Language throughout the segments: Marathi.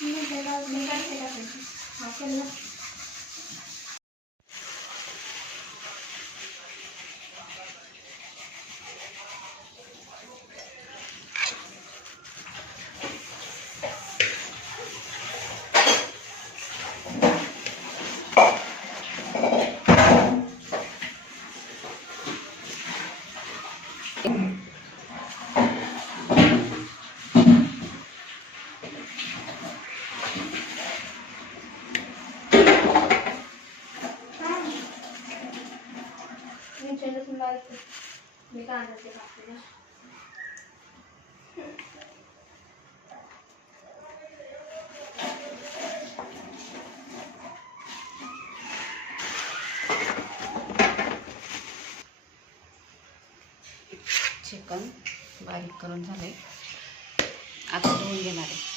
今天开到，没天再开，好，签了。करते मी कांद्याचे कापते ना. चिकन बारीक करून झाले आता धुवून घेणार आहे.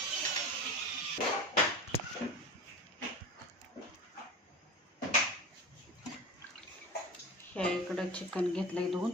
ह्या इकडं चिकन घेतलंय धुवून.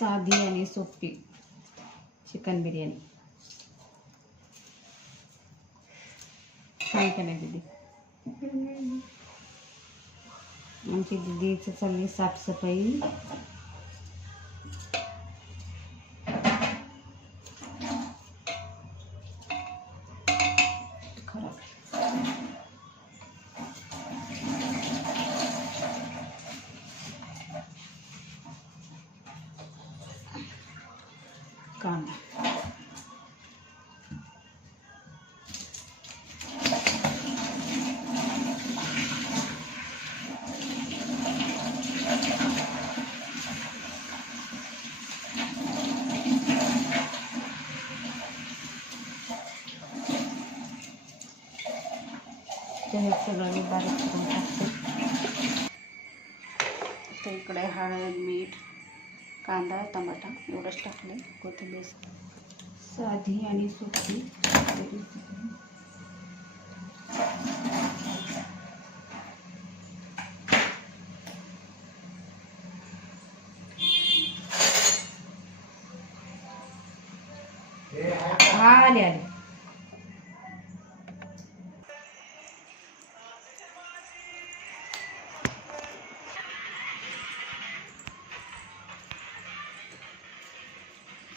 साधी आणि सोपी चिकन बिर्याणी. काय का नाही दीदी? आमची दीदीचं चालली साफसफाई. कांदा ते हे सगळं मी बारीक करून टाकते तर इकडे हळद मीठ कांदा टमाटा एवढंच टाकले कोथिंबीर साधी आणि सोपी.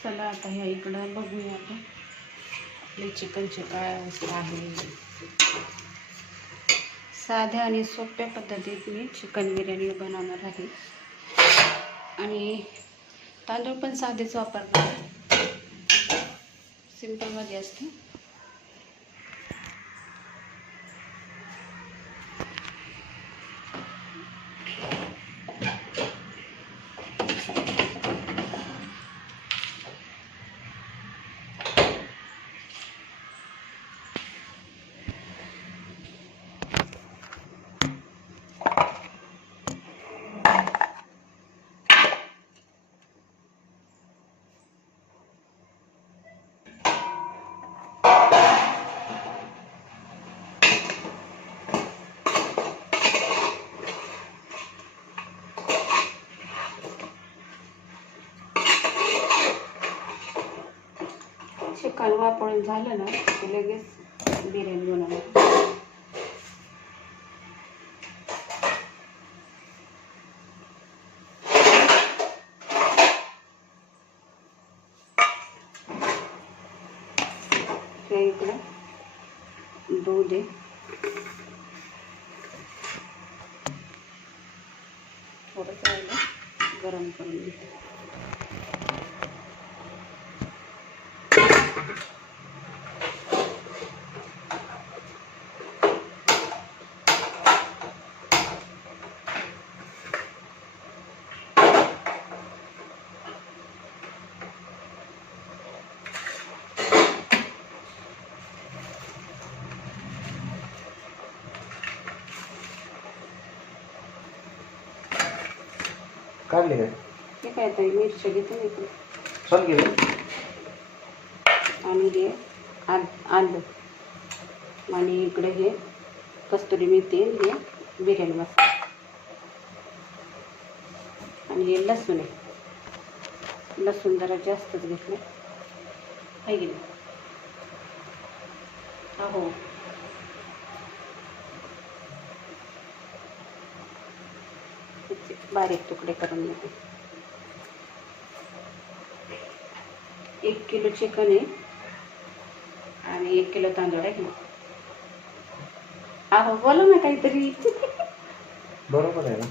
चला आता ह्या इकडं बघूया आपण आपले चिकनचे काय अवस्था आहे. साध्या आणि सोप्या पद्धतीत मी चिकन बिर्याणी बनवणार आहे. आणि तांदूळ पण साधेच वापरणार. सिम्पलमध्ये असते. हलवा पण झालं ना की लगेच बिर्याणी बनवणार त्या इकडं दूध आहे थोडंसं राहिलं गरम करून घेते काढले काय? हे काय ताई मिरच्या घेते ना इकडे चल गेले आणि हे आल आलं. आणि इकडे हे कस्तुरी मेथी आणि हे बिर्याणी मसाला. आणि हे लसूण आहे. लसूण जरा जास्तच घेतलं आहे की नाही? हो त्याचे बारीक तुकडे करून घेते. एक किलो चिकन आहे. आणि एक किलो तांदूळ आहे. अहो बोला ना काहीतरी. बरोबर आहे ना.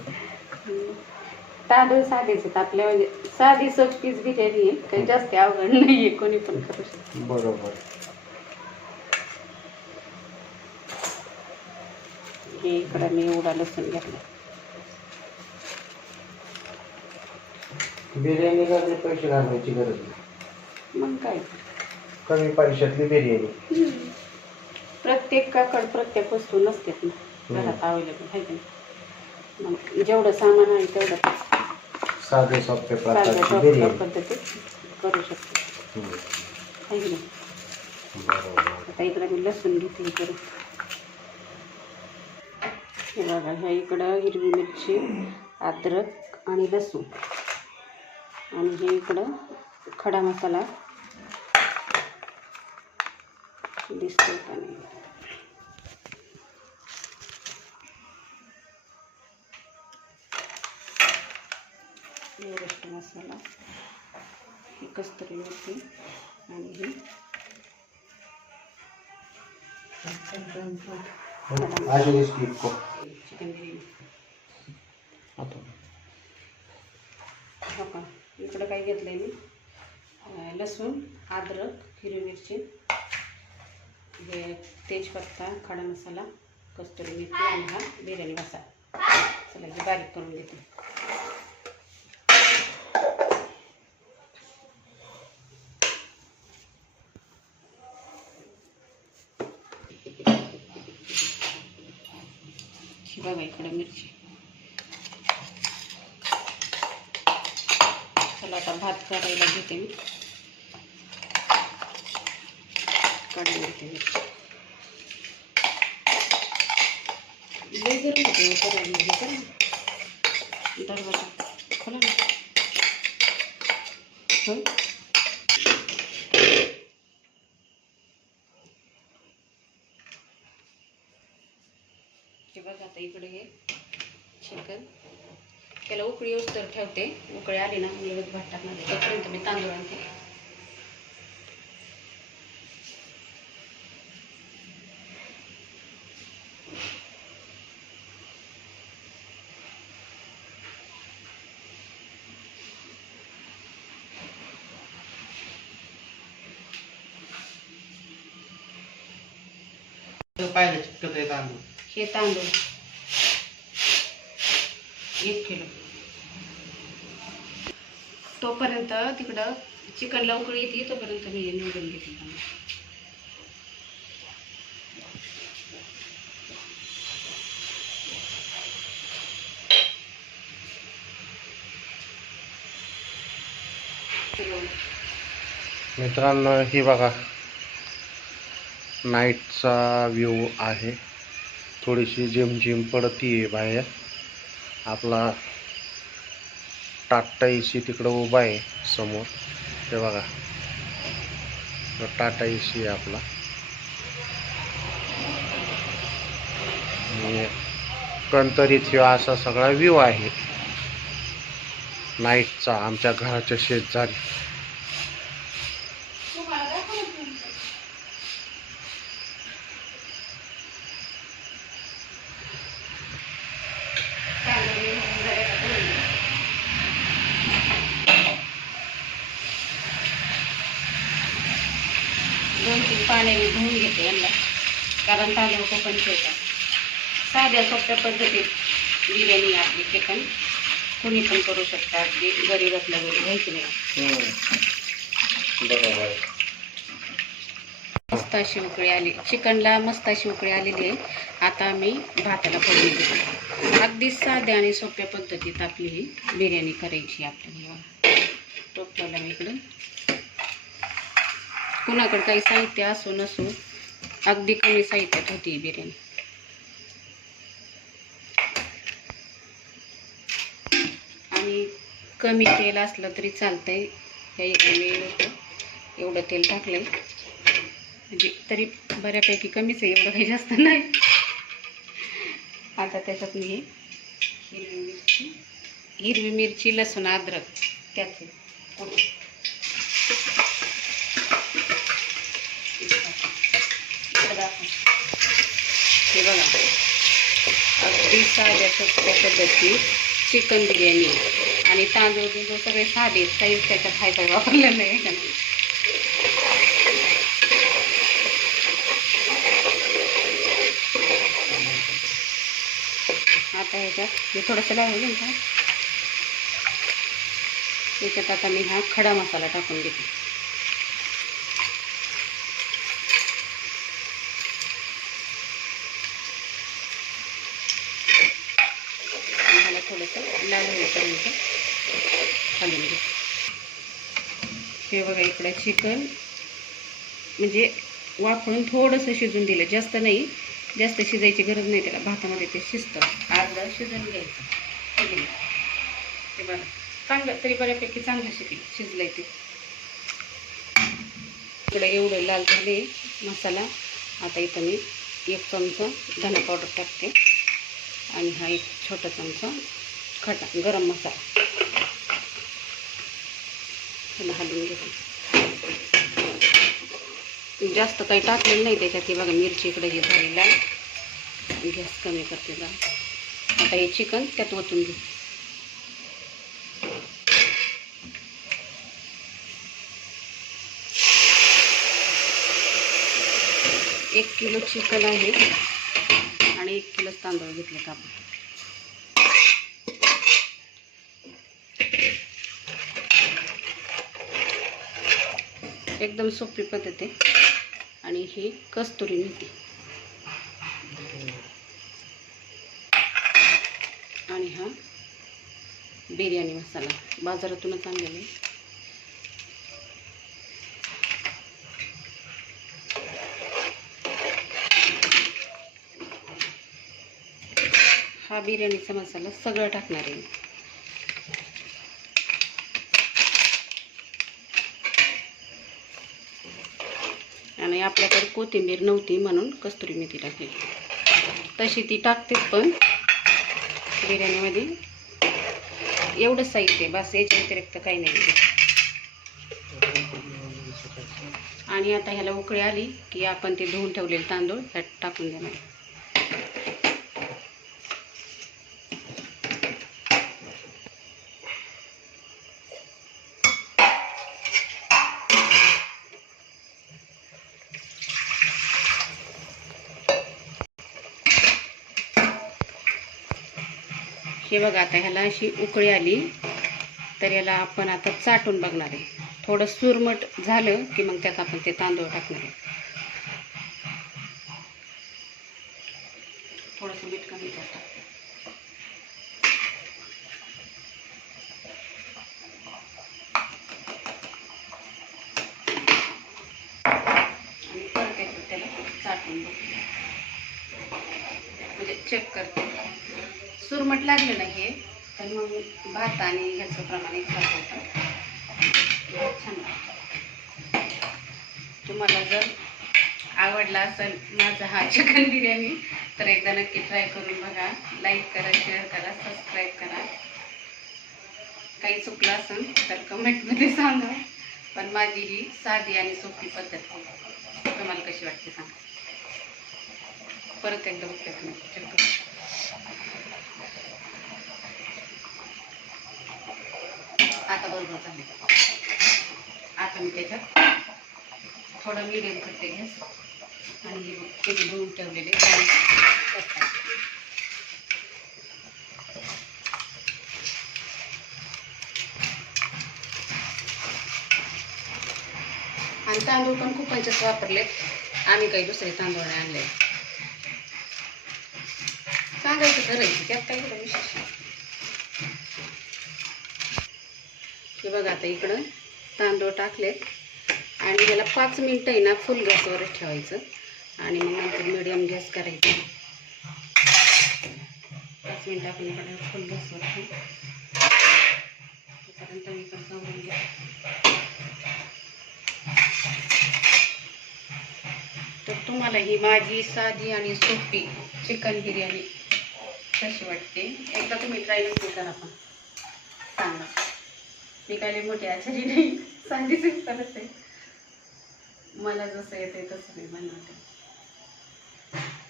तांदूळ साधेच आहेत. आपल्या म्हणजे साधी सोपीच बिर्याणी आहे. काही जास्त अवघड नाही आहे कोणी पण करू शकतो. बरोबर. हे इकडं मी एवढा लसूण घेतला. बिर्याणीला जे पैसे घालवायची गरज नाही. मग काय? कमी पैशातली बिर्याणी. प्रत्येकाकडे प्रत्येक वस्तू नसते ना. घरात अवेलेबल आहे की नाही? मग जेवढं सामान आहे तेवढं साधे सोपे साध्या प्रकारची सोप्या बिर्याणी. पद्धतीत करू शकतो. हम्म. आहे की नाही? बरोबर. आता इकडे मी लसूण घेतली करू हे बघा ह्या इकडं हिरवी मिरची अद्रक आणि लसूण. आणि हे इकडं खडा मसाला दिसतोय का नाही एवढं मसाला. ही कस्तुरी मेथी आणि ही चिकन बिर्याणी इकडं काय घेतलं आहे मी लसूण अद्रक हिरवी मिरची हे तेजपत्ता खडा मसाला कस्तुरी मेथी आणि हा बिर्याणी मसाला. चला हे बारीक करून घेते. बघा इकडं मिरची चला आता भात करायला घेते मी. काढून घेते. मी लय गरम होते हो करायला हे दरवाजा. खोला ना. होय हे बघा आता इकडे हे चिकन. त्याला उकळी येऊस तर ठेवते. उकळी आली ना मी लगेच भात टाकणार. तोपर्यंत मी तांदूळ आणते. पाहिजे चिकट आहे तांदूळ. हे तांदूळ. एक किलो. तोपर्यंत तिकडं चिकन लवकर येते तोपर्यंत मी हे निवडून घेते. मित्रांनो ही बघा. नाईटचा व्ह्यू आहे. थोडीशी झिमझिम पडती आहे बाहेर. आपला टाटा एसी तिकडं उभा आहे समोर. ते बघा. टाटा एसी आहे आपला. कंतरीत असा सगळा व्ह्यू आहे. नाईटचा आमच्या घराच्या शेजारी तांदूळ मी घालून झाले का धुवून घे. दोन तीन पाण्याने धुवून घेते यांना. कारण तांदूळ कोकणचे येतात साध्या सोप्या पद्धतीत बिर्याणी आपली चिकन. कुणी पण करू शकतात अगदी घरी बसल्या घरी घ्यायची नाही. मस्त अशी उकळी आली. चिकनला मस्त अशी उकळी आलेली आहे. आता आम्ही भाताला फोडणी देतो. अगदी साध्या आणि सोप्या पद्धतीत आपली ही बिर्याणी करायची आपल्याला टोप ठेवला मी इकडं कुणाकडे काही साहित्य असो नसो अगदी कमी साहित्यात होती ही बिर्याणी. आणि कमी तेल असलं तरी चालतंय हे वेळ होतं. एवढं तेल टाकलंय. म्हणजे तरी बऱ्यापैकी कमीच आहे एवढं काही जास्त नाही. आता त्याच्यात मी हिरवी मिरची हिरवी मिरची लसूण अद्रक त्याचे कुठून हे बघा अगदी साध्या सोप्या पद्धती चिकन बिर्याणी. आणि तांदूळ बिंदूळ सगळे साधे काहीच त्याच्यात हाय काय नाही? का आता ह्याच्यात मी थोडंसं लावलं का? याच्यात आता मी हा खडा मसाला टाकून घेते. थोडंसं लाल होईपर्यंत घालून घे हे बघा इकडं चिकन म्हणजे वापरून थोडंसं शिजून दिलं. जास्त नाही जास्त शिजायची गरज नाही त्याला. भातामध्ये ते शिजतं. अर्धा शिजून घ्यायचं. ते बघा. चांगलं तरी बऱ्यापैकी चांगलं शिकले शिजलंय ते. इकडे एवढं लाल झाले मसाला. आता इथं मी एक चमचा धना पावडर टाकते. आणि हा एक छोटा चमचा खटा गरम मसाला. त्याला हलवून घेते. जास्त काही टाकलेलं नाही त्याच्यात. हे बघा मिरची इकडे हे झालेला आहे. गॅस कमी करते जा आता हे चिकन त्यात ओतून घेऊ एक किलो चिकन आहे. एक किलो तांदूळ घेतले का आपण? एकदम सोपी पद्धत आहे. आणि ही कस्तुरी मेथी. आणि हा बिर्याणी मसाला. बाजारातूनच आणलेला आहे. बिर्याणीचा मसाला सगळं टाकणार आहे आणि आपल्याकडे कोथिंबीर नव्हती म्हणून कस्तुरी मेथी टाकली. तशी ती टाकते पण बिर्याणीमध्ये एवढं साहित्य बस याच्या व्यतिरिक्त काही नाही. आणि आता ह्याला उकळी आली की आपण ते धुवून ठेवलेले तांदूळ ह्यात टाकून देणार हे बघा आता ह्याला अशी उकळी आली. तर याला आपण आता चाटून बघणार आहे. थोडं सुरमट झालं की मग त्यात आपण ते तांदूळ टाकणार आहे. थोडंसं मीठ कमी त्यात त्याला चाटून बघ म्हणजे चेक करते. सुरमट लागलं नाही हे तर मग भात आणि ह्याचं प्रमाण एक होतं. छान. तुम्हाला जर आवडला असेल माझा हा चिकन बिर्याणी तर एकदा नक्की ट्राय करून बघा. लाईक करा शेअर करा सबस्क्राईब करा. काही चुकलं असेल तर कमेंटमध्ये सांगा. पण माझी ही साधी आणि सोपी पद्धत आहे. तुम्हाला कशी वाटते सांगा. परत एकदा बघते तुम्ही चेक करू आता बरोबर झाले आता मी त्याच्यात थोडं मिडियम करते गॅस. आणि हे बघ, ते धुवून ठेवलेले आणि तांदूळ पण खूप ह्याच्यात वापरले आम्ही काही दुसरे तांदूळ आणले. सांगायचं खरं आहे, त्यात काही विशेष नाही. बघा आता इकडं तांदूळ टाकलेत. आणि त्याला पाच मिनटं आहे ना फुल गॅसवरच ठेवायचं. आणि मग नंतर मिडियम गॅस करायचा. पाच मिनटं आपण इकडे फुल गॅसवर ठेवू. तोपर्यंत मी पण जाऊन घ्या तर तुम्हाला ही माझी साधी आणि सोपी चिकन बिर्याणी कशी वाटते? एकदा तुम्ही ट्राय नक्की करा पण. सांगा. मी काय मोठी आचारी नाही. साधी करत. आहे मला जसं येते तसं मी बनवते.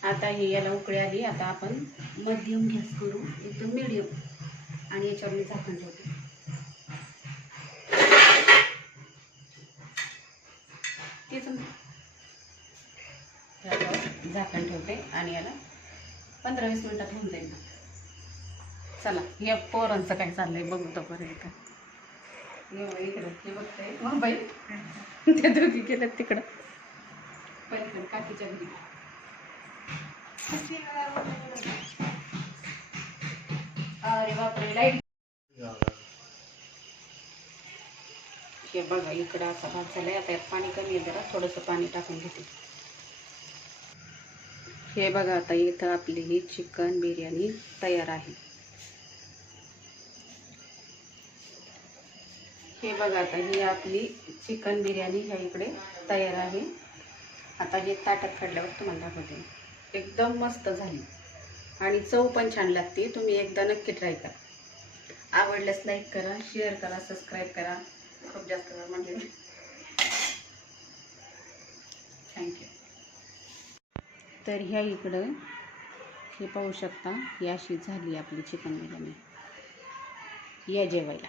आता ही याला उकळी आली. आता आपण मध्यम गॅस करू. एकदम मिडियम आणि याच्यावर मी झाकण ठेवते. तेच झाकण ठेवते आणि याला पंधरा वीस मिनिटात होऊन जाईल. चला या पोरांचं काय चाललंय बघू तोपर्यंत. ये इकडं हे मोबाईल त्या दोघी गेल्यात तिकडं. काकीच्या घरी. अरे बापरे लाइट. हे बघा इकडं असा भात झालाय आता यात पाणी कमी आहे जरा थोडंसं पाणी टाकून घेते. हे बघा आता इथं आपली ही चिकन बिर्याणी तयार आहे. हे बघा आता ही आपली चिकन बिर्याणी ह्या इकडे तयार आहे. आता हे ताटात काढल्यावर तुम्हाला दाखवते. एकदम मस्त झाली. आणि चव पण छान लागते. तुम्ही एकदा नक्की ट्राय करा. आवडल्यास लाईक करा शेअर करा सबस्क्राईब करा. खूप जास्त वेळ म्हणजे. थँक्यू तर ह्या इकडं हे पाहू शकता ही अशी झाली आपली चिकन बिर्याणी. या जेवायला.